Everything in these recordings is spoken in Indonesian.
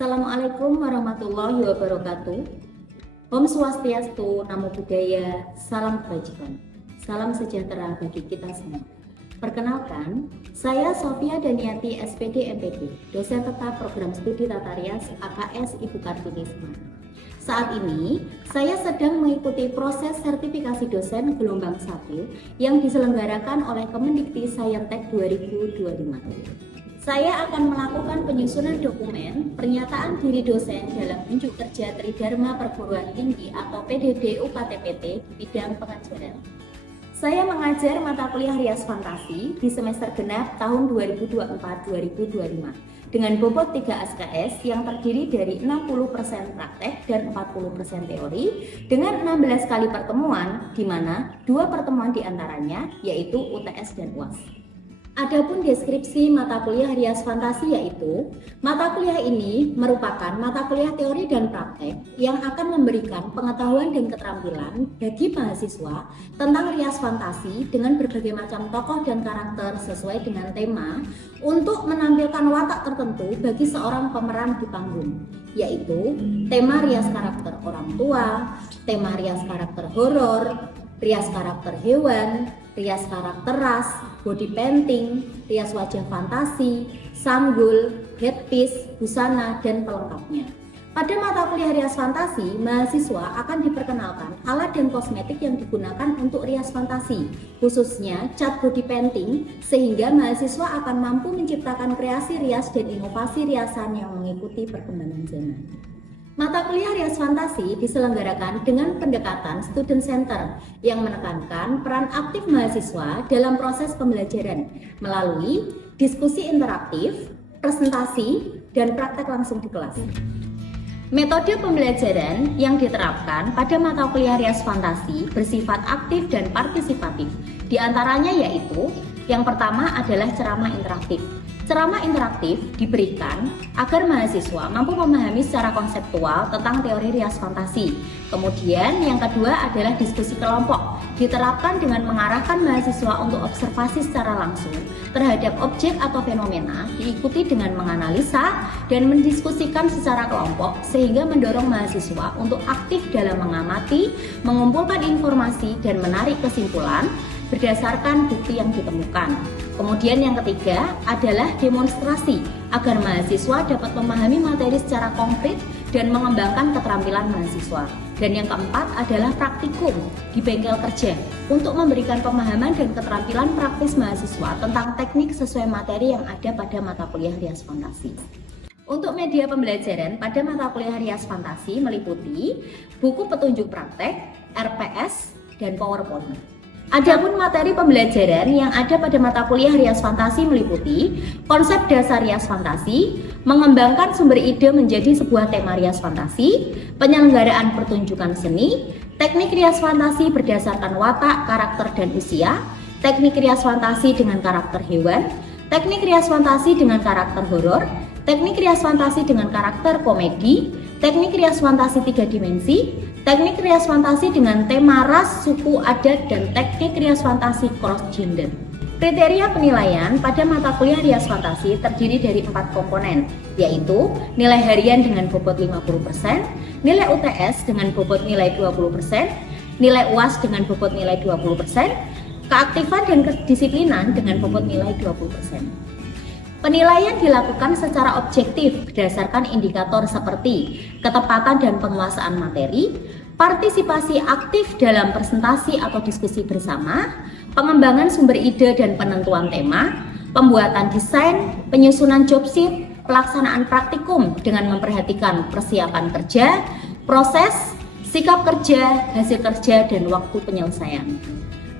Assalamualaikum warahmatullahi wabarakatuh. Om Swastiastu, Namo Buddhaya, salam kebajikan, salam sejahtera bagi kita semua. Perkenalkan, saya Sofia Daniati SPD MPD, dosen tetap program studi Tata Rias AKS Ibu Kartini Semarang. Saat ini, saya sedang mengikuti proses sertifikasi dosen gelombang 1 yang diselenggarakan oleh Kemendikti Sayentek 2025. Saya akan melakukan penyusunan dokumen pernyataan diri dosen dalam unjuk kerja Tridharma Perguruan Tinggi atau PDD UKT-PT di bidang pengajaran. Saya mengajar mata kuliah Rias Fantasi di semester genap tahun 2024-2025 dengan bobot 3 SKS yang terdiri dari 60% praktek dan 40% teori dengan 16 kali pertemuan, di mana 2 pertemuan diantaranya yaitu UTS dan UAS. Adapun deskripsi mata kuliah Rias Fantasi yaitu, mata kuliah ini merupakan mata kuliah teori dan praktek yang akan memberikan pengetahuan dan keterampilan bagi mahasiswa tentang Rias Fantasi dengan berbagai macam tokoh dan karakter sesuai dengan tema untuk menampilkan watak tertentu bagi seorang pemeran di panggung, yaitu tema Rias karakter orang tua, tema Rias karakter horor, rias karakter hewan, rias karakter ras, body painting, rias wajah fantasi, sanggul, headpiece, busana, dan pelengkapnya. Pada mata kuliah Rias Fantasi, mahasiswa akan diperkenalkan alat dan kosmetik yang digunakan untuk rias fantasi, khususnya cat body painting, sehingga mahasiswa akan mampu menciptakan kreasi rias dan inovasi riasan yang mengikuti perkembangan zaman. Mata kuliah Rias Fantasi diselenggarakan dengan pendekatan student center yang menekankan peran aktif mahasiswa dalam proses pembelajaran melalui diskusi interaktif, presentasi, dan praktek langsung di kelas. Metode pembelajaran yang diterapkan pada mata kuliah Rias Fantasi bersifat aktif dan partisipatif. Di antaranya yaitu, yang pertama adalah ceramah interaktif. Ceramah interaktif diberikan agar mahasiswa mampu memahami secara konseptual tentang teori rias fantasi. Kemudian yang kedua adalah diskusi kelompok. Diterapkan dengan mengarahkan mahasiswa untuk observasi secara langsung terhadap objek atau fenomena, diikuti dengan menganalisa dan mendiskusikan secara kelompok sehingga mendorong mahasiswa untuk aktif dalam mengamati, mengumpulkan informasi dan menarik kesimpulan berdasarkan bukti yang ditemukan. Kemudian yang ketiga adalah demonstrasi agar mahasiswa dapat memahami materi secara konkret dan mengembangkan keterampilan mahasiswa. Dan yang keempat adalah praktikum di bengkel kerja untuk memberikan pemahaman dan keterampilan praktis mahasiswa tentang teknik sesuai materi yang ada pada mata kuliah Rias Fantasi. Untuk media pembelajaran pada mata kuliah Rias Fantasi meliputi buku petunjuk praktek, RPS, dan PowerPoint. Adapun materi pembelajaran yang ada pada mata kuliah Rias Fantasi meliputi konsep dasar Rias Fantasi, mengembangkan sumber ide menjadi sebuah tema Rias Fantasi, penyelenggaraan pertunjukan seni, teknik Rias Fantasi berdasarkan watak, karakter, dan usia, teknik Rias Fantasi dengan karakter hewan, teknik Rias Fantasi dengan karakter horor, teknik Rias Fantasi dengan karakter komedi, teknik Rias Fantasi 3 dimensi, teknik Rias Fantasi dengan tema ras, suku, adat, dan teknik Rias Fantasi cross gender. Kriteria penilaian pada mata kuliah Rias Fantasi terdiri dari 4 komponen, yaitu nilai harian dengan bobot 50%, nilai UTS dengan bobot nilai 20%, nilai UAS dengan bobot nilai 20%, keaktifan dan kedisiplinan dengan bobot nilai 20%. Penilaian dilakukan secara objektif berdasarkan indikator seperti ketepatan dan penguasaan materi, partisipasi aktif dalam presentasi atau diskusi bersama, pengembangan sumber ide dan penentuan tema, pembuatan desain, penyusunan job sheet, pelaksanaan praktikum dengan memperhatikan persiapan kerja, proses, sikap kerja, hasil kerja, dan waktu penyelesaian.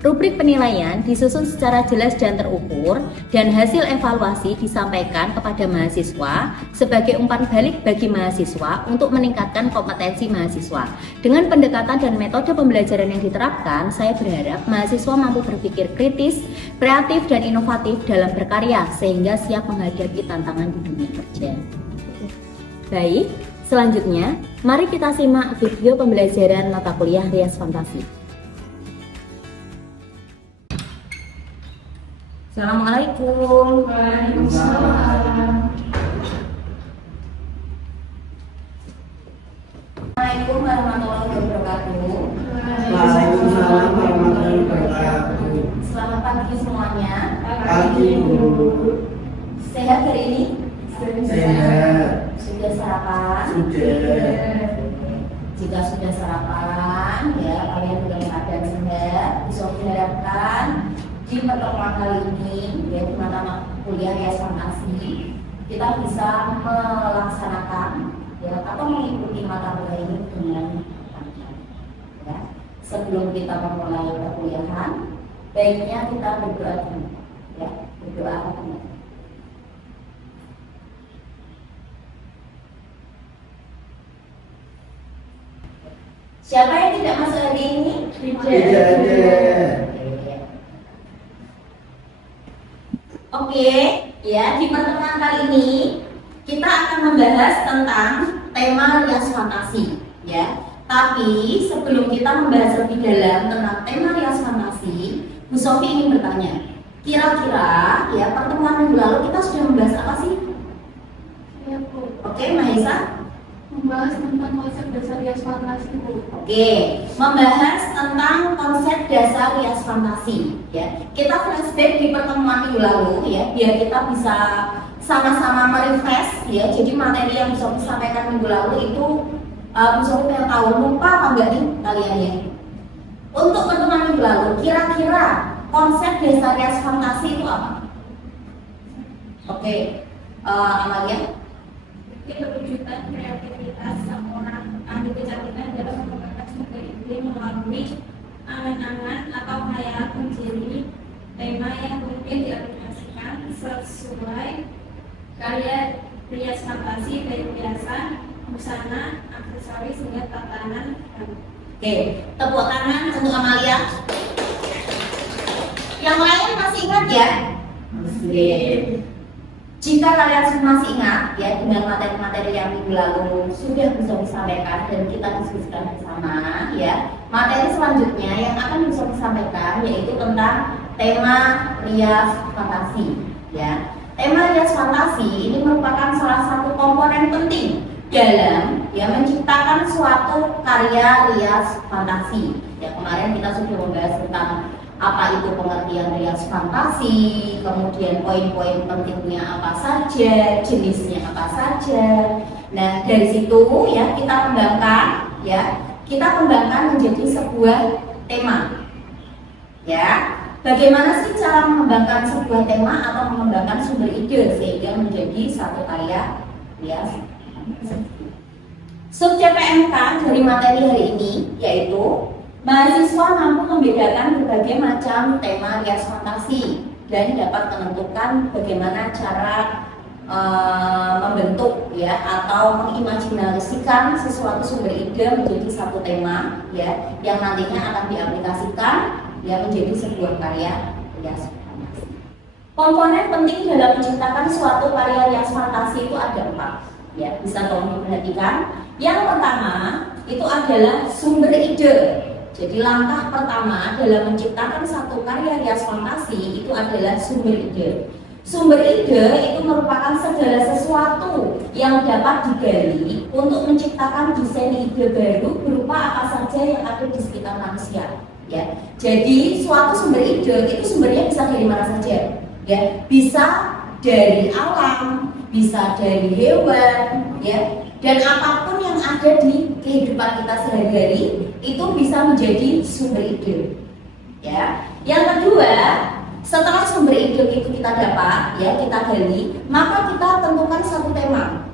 Rubrik penilaian disusun secara jelas dan terukur dan hasil evaluasi disampaikan kepada mahasiswa sebagai umpan balik bagi mahasiswa untuk meningkatkan kompetensi mahasiswa. Dengan pendekatan dan metode pembelajaran yang diterapkan, saya berharap mahasiswa mampu berpikir kritis, kreatif, dan inovatif dalam berkarya sehingga siap menghadapi tantangan di dunia kerja. Baik, selanjutnya mari kita simak video pembelajaran mata kuliah Rias Fantasi. Assalamualaikum. Waalaikumsalam. Assalamualaikum warahmatullahi wabarakatuh. Waalaikumsalam warahmatullahi wabarakatuh. Selamat pagi semuanya. Pagi Bu. Sehat hari ini? Sehat. Sudah sarapan? Sudah. Jika sudah sarapan, ya kalian dalam keadaan sehat, bisa diharapkan di pertemuan kali ini, ya di mata kuliah Yayasan Fantasi, kita bisa melaksanakan ya atau mengikuti mata kuliah ini dengan lancar. Ya. Sebelum kita memulai perkuliahan, baiknya kita berdoa dulu, ya berdoa apa teman? Siapa yang tidak masuk hari ini? Tidak ada. Oke, ya di pertemuan kali ini kita akan membahas tentang tema rias fantasi, ya. Tapi sebelum kita membahas lebih dalam tentang tema rias fantasi, Bu Sofi ingin bertanya, kira-kira ya pertemuan minggu lalu kita sudah membahas apa sih? Ya, Bu. Oke, Mahesa? Membahas tentang konsep dasar rias fantasi, Bu. Oke, membahas tentang konsep dasar rias fantasi. Ya, kita flashback di pertemuan minggu lalu, ya, biar kita bisa sama-sama merefresh, ya. Jadi materi yang bisa disampaikan minggu lalu itu, bisa yang tahu lupa apa enggak nih kalian ya? Untuk pertemuan minggu lalu, kira-kira konsep dasar rias fantasi itu apa? Oke, Amalia. Perwujudan kreativitas seorang ahli kecantikan dalam mengembangkan sumber ide melalui angan-angan atau hayalan menjadi tema yang mungkin diaplikasikan sesuai karya rias fantasi baik hiasan, busana, aksesoris hingga tatanan. Oke, tepuk tangan untuk Amalia. Yang lain masih ingat ya? Oke. Jika kalian masih ingat ya dengan materi-materi yang minggu lalu sudah bisa disampaikan dan kita diskusikan bersama, ya materi selanjutnya yang akan bisa disampaikan yaitu tentang tema rias fantasi. Ya, tema rias fantasi ini merupakan salah satu komponen penting dalam ya menciptakan suatu karya rias fantasi. Ya, kemarin kita sudah membahas tentang apa itu pengertian rias fantasi, kemudian poin-poin pentingnya apa saja, jenisnya apa saja. Nah, dari situ ya kita kembangkan menjadi sebuah tema. Ya, bagaimana sih cara mengembangkan sebuah tema atau mengembangkan sumber ide sehingga menjadi satu karya rias fantasi. Subjek PMK dari materi hari ini yaitu mahasiswa mampu membedakan berbagai macam tema rias fantasi dan dapat menentukan bagaimana cara membentuk ya atau mengimajinasikan sesuatu sumber ide menjadi satu tema ya yang nantinya akan diaplikasikan ya menjadi sebuah karya rias fantasi. Komponen penting dalam menciptakan suatu karya rias fantasi itu ada 4 ya, bisa tolong diperhatikan. Yang pertama itu adalah sumber ide. Jadi langkah pertama dalam menciptakan satu karya rias fantasi itu adalah sumber ide. Sumber ide itu merupakan segala sesuatu yang dapat digali untuk menciptakan desain ide baru berupa apa saja yang ada di sekitar manusia. Ya, jadi suatu sumber ide itu sumbernya bisa dari mana saja. Ya, bisa dari alam, bisa dari hewan, ya. Dan apapun yang ada di kehidupan kita sehari-hari itu bisa menjadi sumber ide. Ya. Yang kedua, setelah sumber ide itu kita dapat, ya kita gali, maka kita tentukan satu tema.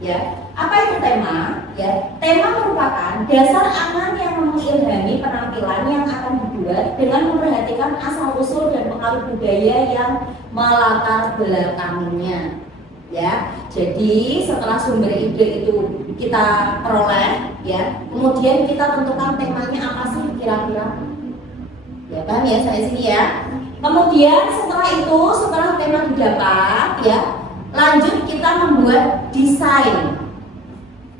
Ya, apa itu tema? Ya, tema merupakan dasar angan yang mengilhami penampilan yang akan dibuat dengan memperhatikan asal usul dan pengaruh budaya yang melatar belakanginya. Ya, jadi setelah sumber ide itu kita peroleh, ya, kemudian kita tentukan temanya apa sih kira-kira, ya kan ya saya sini ya. Kemudian setelah tema didapat, ya, lanjut kita membuat desain.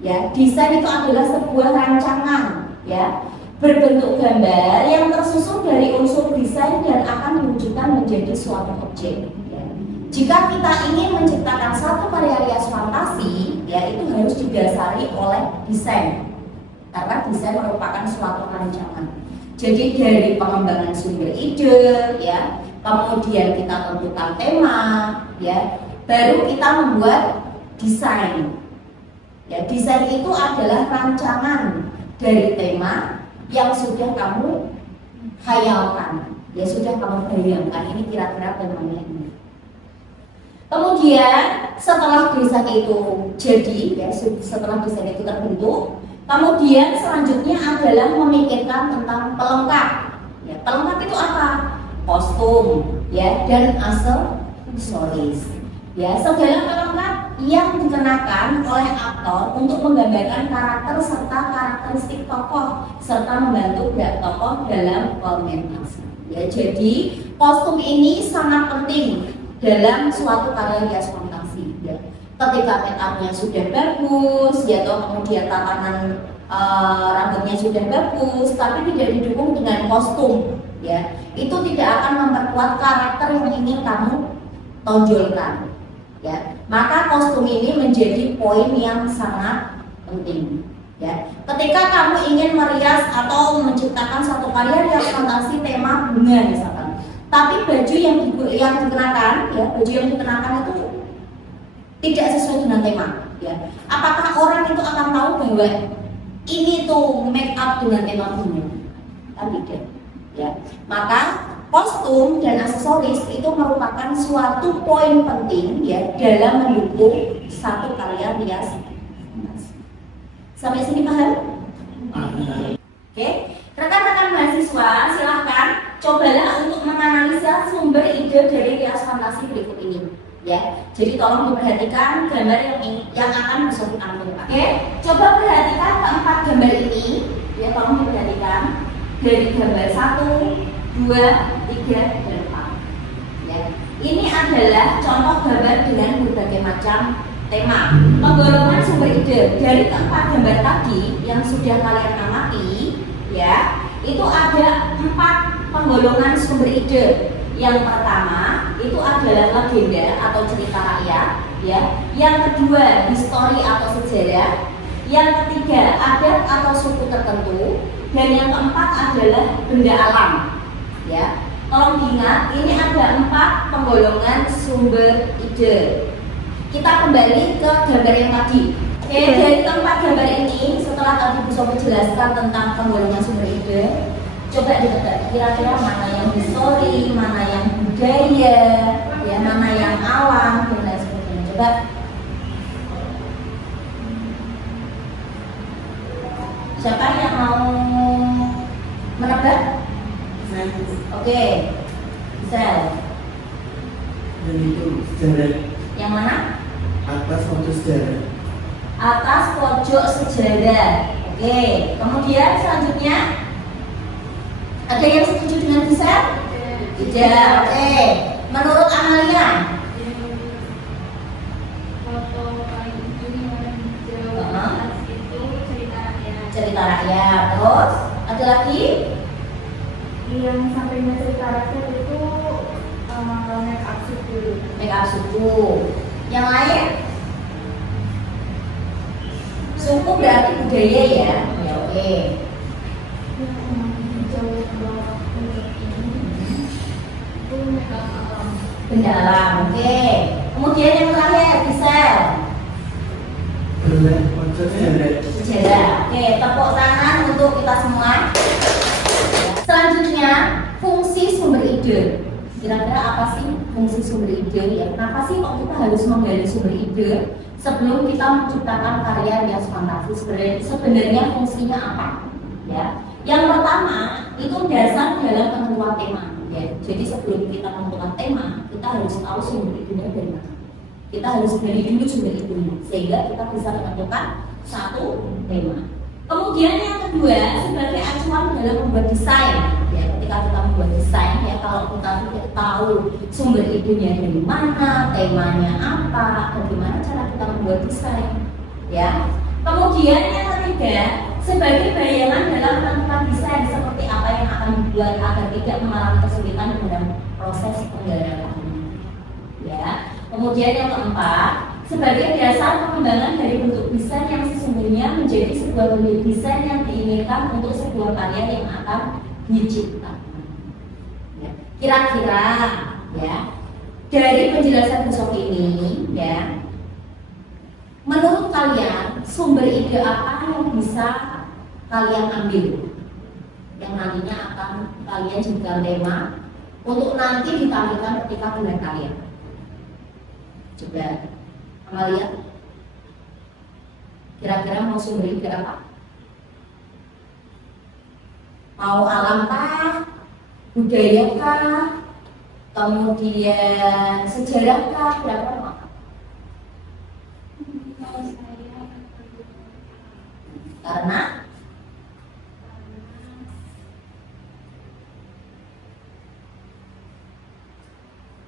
Ya, desain itu adalah sebuah rancangan, ya, berbentuk gambar yang tersusun dari unsur desain dan akan diwujudkan menjadi suatu objek. Jika kita ingin menciptakan satu karya rias fantasi, ya itu harus didasari oleh desain. karena desain merupakan suatu rancangan. Jadi dari pengembangan sumber ide, ya, kemudian kita tentukan tema, ya, baru kita membuat desain. Ya, desain itu adalah rancangan dari tema yang sudah kamu khayalkan, ya sudah kamu bayangkan ini kira-kira temanya ini. Kemudian setelah desain itu jadi, ya setelah desain itu terbentuk, kemudian selanjutnya adalah memikirkan tentang pelengkap. Ya, pelengkap itu apa? Kostum, ya, dan aksesoris. Ya, segala pelengkap yang dikenakan oleh aktor untuk menggambarkan karakter serta karakteristik tokoh serta membantu tokoh dalam komunikasi. Ya, jadi kostum ini sangat penting dalam suatu karya hias fantasi. Ya. Ketika make up-nya sudah bagus, ya, atau kemudian tatanan rambutnya sudah bagus, tapi tidak didukung dengan kostum, ya, itu tidak akan memperkuat karakter yang ingin kamu tonjolkan. Ya, maka kostum ini menjadi poin yang sangat penting. Ya, ketika kamu ingin merias atau menciptakan satu karya hias fantasi tema bunga misalkan, tapi baju yang dikenakan, ya, baju yang dikenakan itu tidak sesuai dengan tema. Ya, apakah orang itu akan tahu bahwa ini tuh make up dengan tema bunga? Kan tidak. Ya, maka kostum dan aksesoris itu merupakan suatu poin penting, ya, dalam mendukung satu karya hias. Sampai sini paham? Oke, rekan-rekan mahasiswa silahkan cobalah untuk menganalisa sumber ide dari hias fantasi berikut ini. Ya, jadi tolong diperhatikan gambar yang akan bisa diambil. Oke, coba perhatikan keempat gambar ini. Ya, tolong diperhatikan dari gambar 1, 2, 3, dan 4. Ya. Ini adalah contoh gambar dengan berbagai macam tema. Penggolongan sumber ide dari keempat gambar tadi yang sudah kalian amati, ya, itu ada 4 penggolongan sumber ide. Yang pertama itu adalah legenda atau cerita rakyat, ya. Yang kedua histori atau sejarah. Yang ketiga adat atau suku tertentu. Dan yang keempat adalah benda alam. Ya, tolong diingat, ini ada 4 penggolongan sumber ide. Kita kembali ke gambar yang tadi. Oke, dari keempat gambar ini, setelah tadi bisa menjelaskan tentang penggolongan sumber ide, coba ditebak kira-kira mana yang histori, mana yang budaya, ya, mana yang alam, dan lain sebagainya. Coba. Siapa yang mau menebak? Oke, Sel. Dan itu sejarah. Yang mana? Atas foto sejarah. Atas pojok sejarah. Oke, kemudian selanjutnya ada yang setuju dengan Sel? Tidak. Oke, menurut Amalia? Foto paling ujung yang warna hijau itu cerita rakyat. Cerita rakyat. Terus ada lagi? Yang sampingnya cerita rakyat itu make up suku. Make up suku. Yang lain? Suku berarti budaya ya. Ya, oke. Yang hijau yang bawah pojok ini itu make up alam. Benda alam. Oke. Kemudian yang terakhir, Gisel. Benar, foto sejarah. Sejarah. Oke, tepuk tangan untuk kita semua. Selanjutnya, fungsi sumber ide. Kira-kira apa sih fungsi sumber ide? Ya, kenapa sih kok kita harus menggali sumber ide sebelum kita menciptakan karya hias fantasi? Sebenarnya fungsinya apa? Ya, yang pertama itu dasar dalam penentuan tema. Ya, jadi sebelum kita menentukan tema, kita harus tahu sumber idenya dari mana. Kita harus gali dulu sumber idenya sehingga kita bisa menentukan satu tema. Kemudian yang kedua, sebagai acuan dalam membuat desain. Ya, ketika kita membuat desain, ya, kalau kita tidak tahu sumber idenya dari mana, temanya apa, bagaimana cara kita membuat desain. Ya. Kemudian yang ketiga, sebagai bayangan dalam menentukan desain seperti apa yang akan dibuat agar tidak mengalami kesulitan dalam proses penggarapan. Ya. Kemudian yang keempat, sebagai dasar pengembangan dari bentuk desain yang sesungguhnya sesungguhnya menjadi sebuah bentuk desain yang diinginkan untuk sebuah karya yang akan diciptakan. Ya. Kira-kira ya dari penjelasan besok ini ya, menurut kalian sumber ide apa yang bisa kalian ambil yang nantinya akan kalian jadikan tema untuk nanti ditampilkan ketika kuliah kalian? Coba Amalia, kira-kira mau sumber ide apa? Mau alam kah? Budaya kah? Kemudian sejarah kah? Kira-kira mau apa? Kalau saya Karena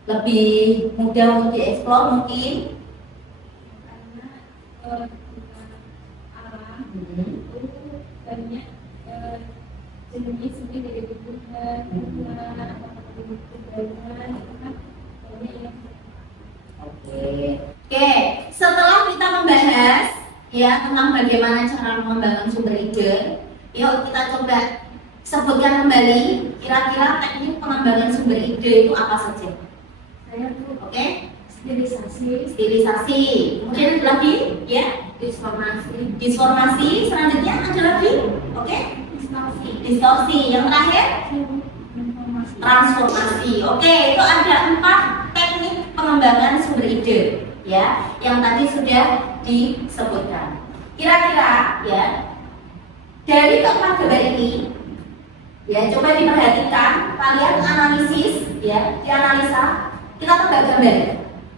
lebih mudah untuk dieksplor mungkin. karena alam Hmm. itu banyak jenis mungkin dari tumbuhan, atau kebanyakan itu kan banyak yang Oke, setelah kita membahas ya tentang bagaimana cara mengembangkan sumber ide, yuk kita coba sebutkan kembali kira-kira teknik pengembangan sumber ide itu apa saja. saya tuh Oke, stilisasi, stilisasi, kemudian ada lagi ya, disformasi, selanjutnya ada lagi, oke, distorsi, yang terakhir informasi. transformasi. Oke, itu ada 4 teknik pengembangan sumber ide ya, yang tadi sudah disebutkan. Kira-kira ya dari keempat gambar ini ya, coba diperhatikan, kalian analisis ya, dianalisa, kita tebak gambar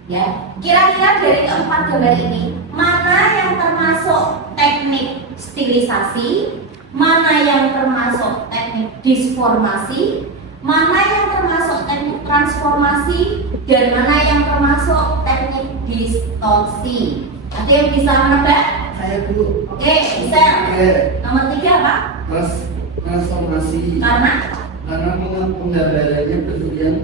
ya. Kira-kira dari keempat gambar ini mana yang termasuk teknik stilisasi, mana yang termasuk teknik disformasi, mana yang termasuk teknik transformasi, dan mana yang termasuk teknik distorsi. Ada yang bisa menebak? Saya Bu. Oke, bisa. Oke. Nomor 3 apa? Transformasi. Karena Karena penggambarannya bertujuan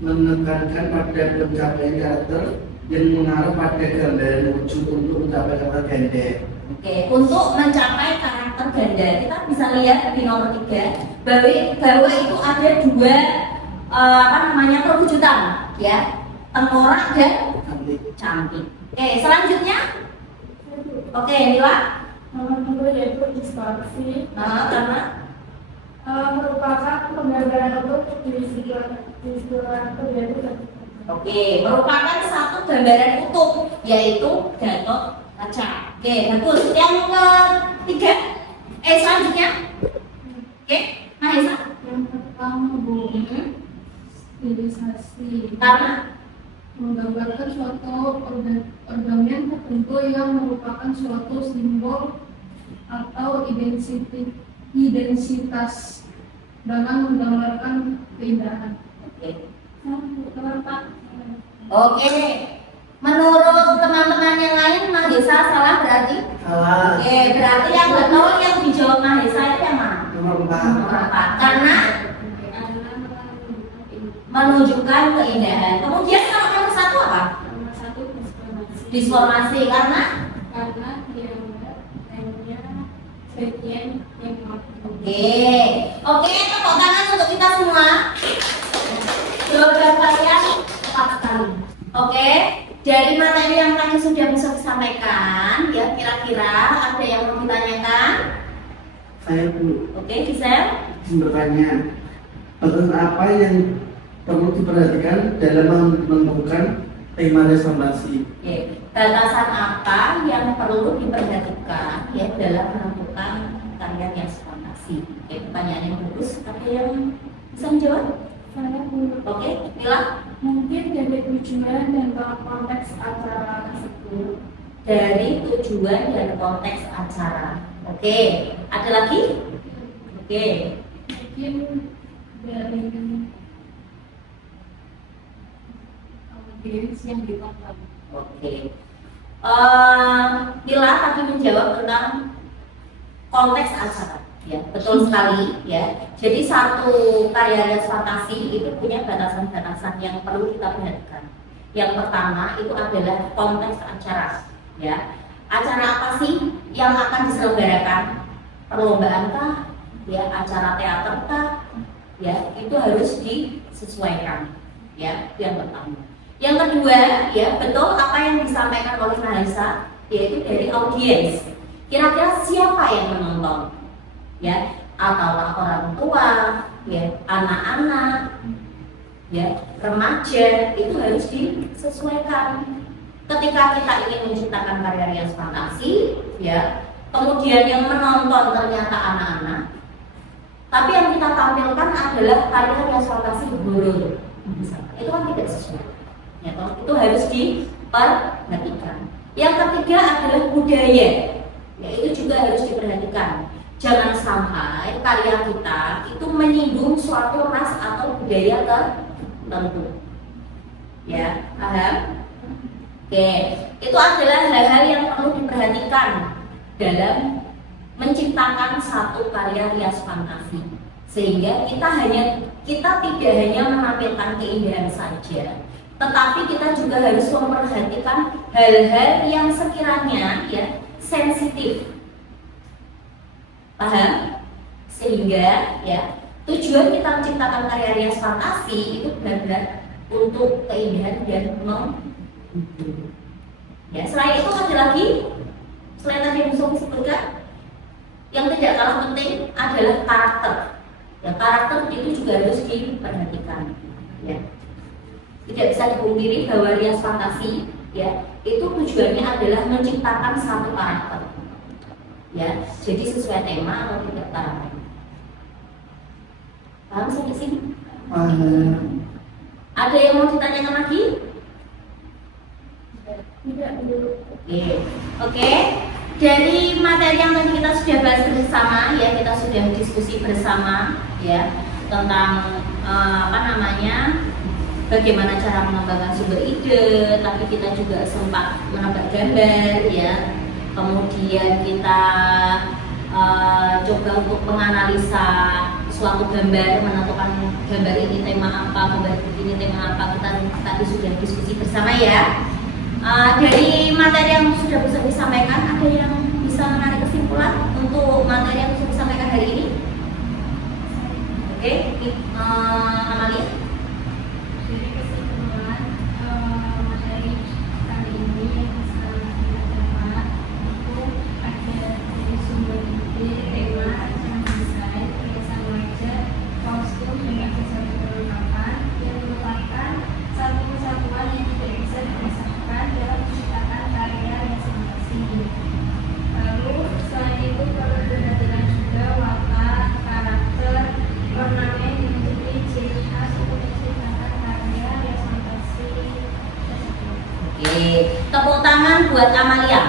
menekankan pada pencapaian karakter yang mengarah pada gambaran wujud untuk mencapai karakter ganda. oke, untuk mencapai karakter ganda, kita bisa lihat di nomor 3 bahwa itu ada 2 perwujudan ya, tengkorak dan Cantik. cantik. Oke, selanjutnya, oke, Nila. Nomor 2 yaitu distorsi, Karena merupakan penggambaran untuk di suatu yaitu oke, merupakan satu gambaran utuh yaitu Gatot Kaca. Oke, bagus. Yang ketiga, selanjutnya, oke, Mahesa. yang pertama Bu, stilisasi. Karena Menggambarkan suatu ornamen tertentu yang merupakan suatu simbol atau identitas dalam menggambarkan keindahan. Oke, menurut teman-teman yang lain, Mahesa salah berarti? Salah. Oke, berarti yang nggak tahu yang dijawab Mahesa itu yang mana? Nomor 4. Nomor 4. Karena menunjukkan keindahan. Kemudian kalau nomor 1 apa? Nomor 1 Disformasi. Karena dia hanya bagian yang Oke, tepuk tangan untuk kita semua. Jawaban kalian tepat sekali. Oke, dari materi yang tadi sudah bisa disampaikan, ya kira-kira ada yang mau ditanyakan? Saya Bu. Oke, Gisel. Izin bertanya. Batasan apa yang perlu diperhatikan dalam menentukan tema resonansi? Oke, batasan apa yang perlu diperhatikan ya dalam menentukan karya yang fantasi? Oke, pertanyaan yang bagus. Ada yang bisa menjawab? Saya Bu, Oke, Mila. mungkin dari tujuan dan konteks acara tersebut. Dari tujuan dan konteks acara. Oke, ada lagi? Oke, Mungkin dari audiens yang ditonton. oke. Mila tadi menjawab tentang konteks acara. Ya, betul sekali. Ya, jadi satu karya fantasi itu punya batasan-batasan yang perlu kita perhatikan. Yang pertama itu adalah konteks acara. Ya, acara apa sih yang akan diselenggarakan? Perlombaan kah? Ya, acara teater kah? Ya, itu harus disesuaikan. Ya, yang pertama. Yang kedua, ya betul apa yang disampaikan oleh Mahesa, yaitu dari audiens. Kira-kira siapa yang menonton? Ya, atau orang tua, ya, anak-anak, ya, remaja, itu harus disesuaikan. Ketika kita ingin menciptakan karya rias fantasi, ya, kemudian yang menonton ternyata anak-anak, tapi yang kita tampilkan adalah karya rias fantasi horor, itu kan tidak sesuai. Ya, itu harus diperhatikan. Yang ketiga adalah budaya, ya, itu juga harus diperhatikan. Jangan sampai karya kita itu menyinggung suatu ras atau budaya tertentu. Ya, paham? Oke, itu adalah hal-hal yang perlu diperhatikan dalam menciptakan satu karya rias fantasi, sehingga kita tidak hanya menampilkan keindahan saja, tetapi kita juga harus memperhatikan hal-hal yang sekiranya ya sensitif, paham? Sehingga ya tujuan kita menciptakan karya rias fantasi itu benar-benar untuk keindahan dan ya, selain itu ada lagi, selain tadi yang Sofi sebutkan, yang tidak kalah penting adalah karakter. Ya, karakter itu juga harus diperhatikan. Ya, tidak bisa dipungkiri bahwa rias fantasi, ya, itu tujuannya adalah menciptakan satu karakter. Ya, jadi sesuai tema atau tidak karakter. Paham sampai sini? Ada yang mau ditanyakan lagi? Tidak dulu. Oke. Dari materi yang tadi kita sudah bahas bersama, ya, kita sudah diskusi bersama, ya, tentang bagaimana cara mengembangkan sumber ide. Tapi kita juga sempat menebak gambar, ya. Kemudian kita coba untuk menganalisa suatu gambar, menentukan gambar ini tema apa, gambar ini tema apa. Kita tadi sudah diskusi bersama, ya. Dari materi yang sudah bisa disampaikan, ada yang bisa menarik kesimpulan untuk materi yang sudah disampaikan hari ini? Oke, Amalia. Jadi kesimpulan materi kali ini yang bisa kita dapat itu ada dari sumber ide, tema, rancangan desain, riasan wajah, kostum, dan aksesoris perlengkapan yang merupakan satu kesatuan yang tidak bisa dipisahkan dalam menciptakan karya rias fantasi. Lalu selain itu perlu diperhatikan juga watak, karakter, ornamen yang menjadi ciri khas untuk menciptakan karya rias fantasi tersebut. Oke, tepuk tangan buat Amalia.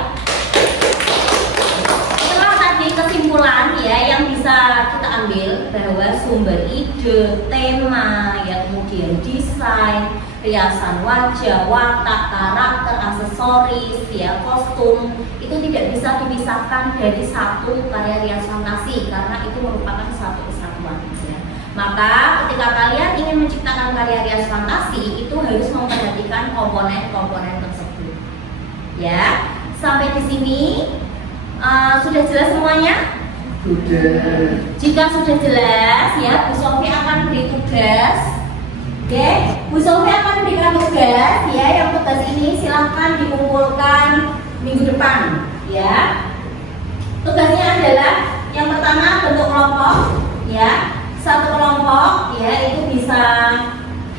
Itulah tadi kesimpulan, ya, yang bisa kita ambil bahwa sumber ide, tema, ya, kemudian desain, riasan wajah, watak, karakter, aksesoris, ya, kostum, itu tidak bisa dipisahkan dari satu karya rias fantasi karena itu merupakan satu kesatuan. Ya. Maka ketika kalian ingin menciptakan karya rias fantasi, itu harus memperhatikan komponen-komponen tersebut. Ya, sampai di sini sudah jelas semuanya? Sudah. Jika sudah jelas, ya, Bu Sofi akan beri tugas. Oke, Bu Sofi akan berikan tugas, ya, yang tugas ini silahkan dikumpulkan minggu depan, ya. Tugasnya adalah yang pertama bentuk kelompok, ya. Satu kelompok, ya, itu bisa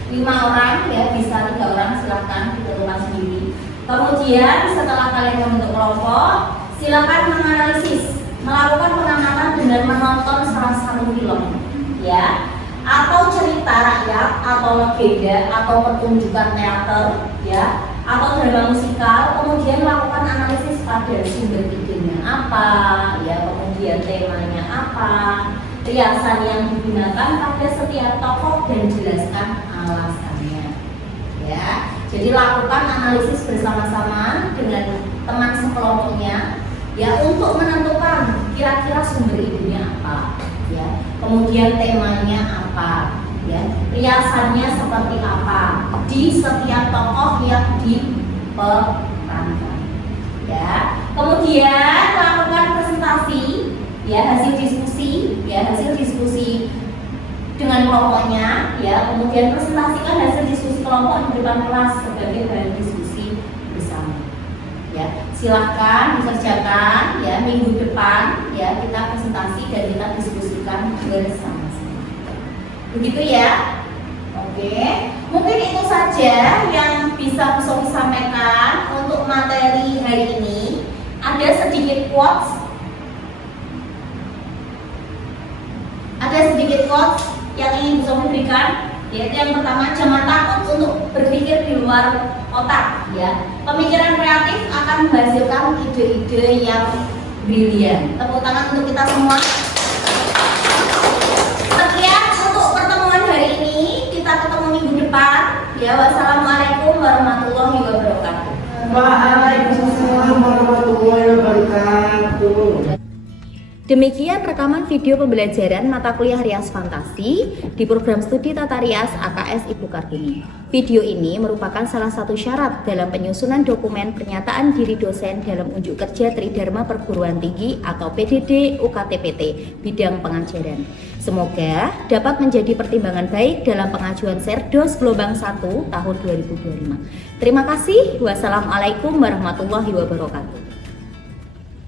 5 orang, ya, bisa 3 orang, silahkan ditentukan sendiri. Kemudian setelah kalian membentuk kelompok, silakan menganalisis, melakukan pengamatan dengan menonton salah satu film, ya, atau cerita rakyat, atau legenda, atau pertunjukan teater, ya, atau drama musikal. Kemudian melakukan analisis pada sumber idenya apa, ya, kemudian temanya apa, riasan yang digunakan pada setiap tokoh, dan jelaskan alasannya, ya. Jadi lakukan analisis bersama-sama dengan teman sekelompoknya, ya, untuk menentukan kira-kira sumber idenya apa, ya, kemudian temanya apa, ya, riasannya seperti apa di setiap tokoh yang diperankan, ya. Kemudian lakukan presentasi, hasil diskusi dengan kelompoknya, kemudian presentasikan hasil diskusi kelompok di depan kelas sebagai bahan diskusi bersama. Silahkan dikerjakan, minggu depan, kita presentasi dan kita diskusikan bersama-sama. Begitu ya. Oke, mungkin itu saja yang bisa Sofi sampaikan untuk materi hari ini. Ada sedikit quotes yang ingin Bu Sofi berikan, yaitu yang pertama, jangan takut untuk berpikir di luar otak. Pemikiran kreatif akan menghasilkan ide-ide yang brilian. Tepuk tangan untuk kita semua. Sekian untuk pertemuan hari ini. Kita ketemu minggu depan. Wassalamualaikum warahmatullahi wabarakatuh. Waalaikumsalam warahmatullahi wabarakatuh. Demikian rekaman video pembelajaran mata kuliah Rias Fantasi di program studi Tata Rias AKS Ibu Kartini. Video ini merupakan salah satu syarat dalam penyusunan dokumen pernyataan diri dosen dalam unjuk kerja Tridharma Perguruan Tinggi atau PDD UKTPT bidang pengajaran. Semoga dapat menjadi pertimbangan baik dalam pengajuan Serdos Gelombang 1 tahun 2025. Terima kasih. Wassalamualaikum warahmatullahi wabarakatuh.